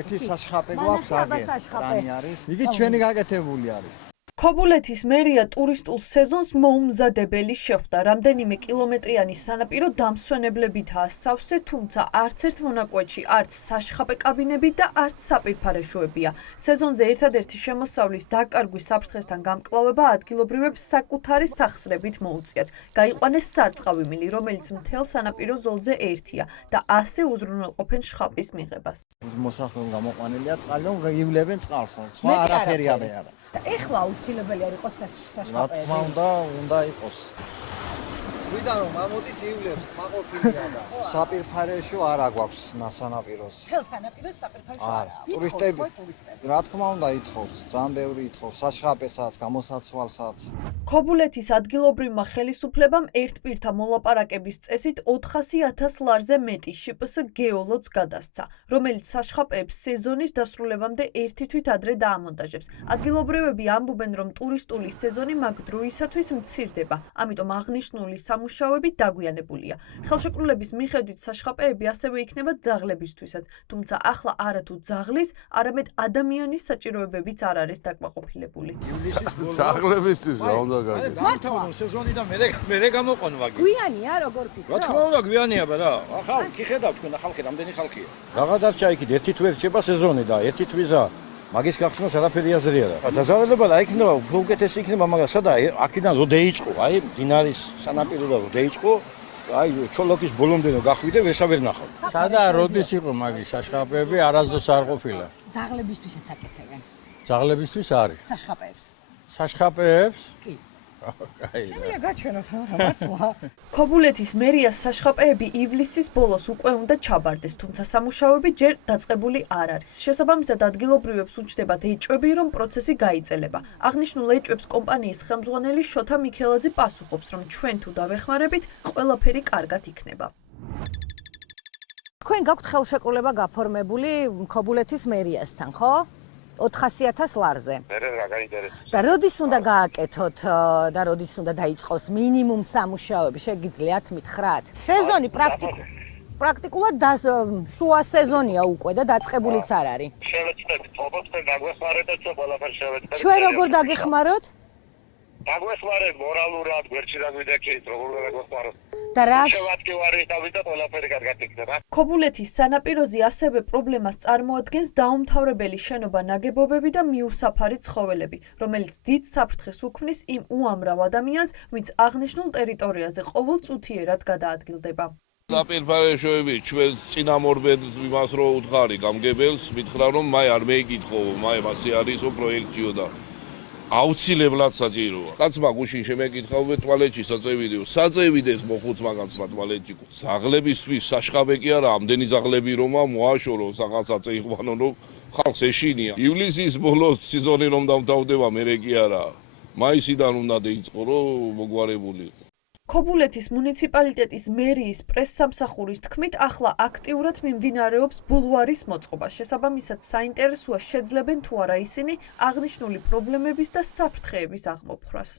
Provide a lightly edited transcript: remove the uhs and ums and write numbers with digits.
ერთი საშხაპე გვაქვს არის. იგი ჩვენი გაკეთებული არის. ქობულეთის მერია ტურისტულ სეზონს მოუმზადებელი შეხვდა. რამდენიმე კილომეტრიანი სანაპირო დამსვენებლებითაა სავსე, თუმცა არც ერთ მონაკვეთში არც საშხაპე კაბინები და არც საპირფარეშოებია. სეზონზე ერთადერთი შემოსავლის დაკარგვის საფრთხესთან გამკლავება ადგილობრივებს საკუთარი სახსრებით მოუწიათ. გაიყვანეს სარწყავი, რომელიც მთელ სანაპირო ზოლზე ერთია და ასე უზრუნველყოფენ შხაპის მიღებას. მოსახლეობა გამოყვანილია წყალი, რომ გაივლებენ წყალს. სხვა არაფერი არა. ეხლა აუცილებელი არ იყოს საშხაპეები. რა თქმა უნდა იყოს. ვიდან რომ ამოდის ივლებს, მაყოფილია და საპირფარეშო არა გვაქვს სანაპიროს. თელ სანაპიროს საპირფარეშო არა. ტურისტები რა თქმა უნდა ითხოვს, ძალიან ბევრი ითხოვს საშხაპესაც, გამოსაცვალსაც. ქობულეთის ადგილობრივმა ხელისუფლებამ ერთპირთა მოლაპარაკების წესით 400,000 ლარზე მეტი შპს გეოლოდს გადასცა, რომელიც საშხაპეებს სეზონის დასრულებამდე ერთი თვით ადრე დაამონტაჟებს. ადგილობრივები ამბობენ, რომ ტურისტული სეზონი მაგ დროისათვის მცირდება, ამიტომ აღნიშნული სამუშაოები დაგვიანებულია. ხელშეკრულების მიხედვით საშხაპეები ასევე იქნება ძაღლებისთვისაც, თუმცა ახლა არათუ ძაღლის, არამედ ადამიანის საჭიროებებიც არ არის დაკმაყოფილებული. ძაღლებისთვის რა უნდა გაიგო? მართლა სეზონი და მე გამოყვან ვაგი. გვიანია როგორ ფიქრობ? რა თქმა უნდა გვიანია რა. ხალხი ხედავ თქვენ და ხალხი რამდენი ხალხია. რაღა დარჩა იქით ერთი თვე რჩება სეზონი და ერთი თვიზა მაგის გახსნას არაფერი აზრი არა. დაზარალება რა იქნება, უფრო უკეთესი იქნება, მაგრამ სადა აქედან რო დაიწყო, აი დინარის სანაპირო და რო დაიწყო, აი ჩოლოქის ბოლომდე რო გახვიდე, ვესავერ ნახავ. სადა როდის იყო მაგის საშხაპეები, არასდროს არ ყოფილა. ძაღლებისთვისაც აკეთებენ. ძაღლებისთვის არის. საშხაპეებს. საშხაპეებს? კი. შემიძლია გაჩვენოთ მართლა. ქობულეთის მერიას საშხაპეები ივლისის ბოლოს უკვე უნდა ჩაბარდეს, თუმცა სამუშაოები ჯერ დაწყებული არ არის. შესაბამისად ადგილობრივებს უჩნდებათ ეჭვები, რომ პროცესი გაიწელება. აღნიშნულ ეჭვებს კომპანიის ხელმძღვანელი შოთა მიქელაძე პასუხობს, რომ ჩვენ თუ დავეხმარებით, ყველაფერი კარგად იქნება. თქვენ გაქვთ ხელშეკრულება გაფორმებული ქობულეთის მერიასთან, ხო? 400,000 ლარზე. და როდის უნდა გააკეთოთ და როდის უნდა დაიწყოს მინიმუმ სამუშაოები, შეგიძლიათ მითხრათ? სეზონი პრაქტიკულად შუა სეზონია უკვე და დაწყებულიც არ არის. შევეცდებით, თქვენ დაგვეხმარებთ და ყველაფერს შევეცდებით. ჩვენ როგორ დაგეხმაროთ? დაგვეხმარებთ მორალურად, გვერდში დაგვიდექით, როგორ დაგვეხმაროთ. და რა შევადგევარი და ყველაფერი კარგად იქნება. ქობულეთის სანაპიროზე ასევე პრობლემას წარმოადგენს დაუმთავრებელი შენობა ნაგებობები და მიუსაფარი ცხოველები, რომელიც დიდ საფრთხეს უქმნის იმ უამრავ ადამიანს, ვინც აღნიშნულ ტერიტორიაზე ყოველწუთიერად გადაადგილდება. საპირფარეშოები ჩვენ წინამორბედს იმას რო უთხარი გამგებელს, მითხრა რომ მაი არ მეიკითხო, მაი მასე არისო პროექტიო და აუცილებლად საჭიროა. კაცმა გუშინ შემეკითხავ ტუალეტში საწევიდეო. საწევიდეს მოხუც მაგაცმა ტუალეტში. ზაღლებისთვის საშხაპე კი არა, ამდენი ზაღლები რომა მოაშორო რაღაცა წეიყვანო რომ ხალხს ეშინია. ივლისის ბოლოს სეზონი რომ დამთავრდება, მერე კი არა. მაისიდან უნდა დაიწყო რომ მოგვარებული. ქობულეთის მუნიციპალიტეტის მერიის პრესსამსახურის თქმით, ახლა აქტიურად მიმდინარეობს ბულვარის მოწყობა. შესაბამისად, საინტერესოა შეძლებენ თუ არა ისინი აღნიშნული პრობლემების და საფრთხეების აღმოფხვრას.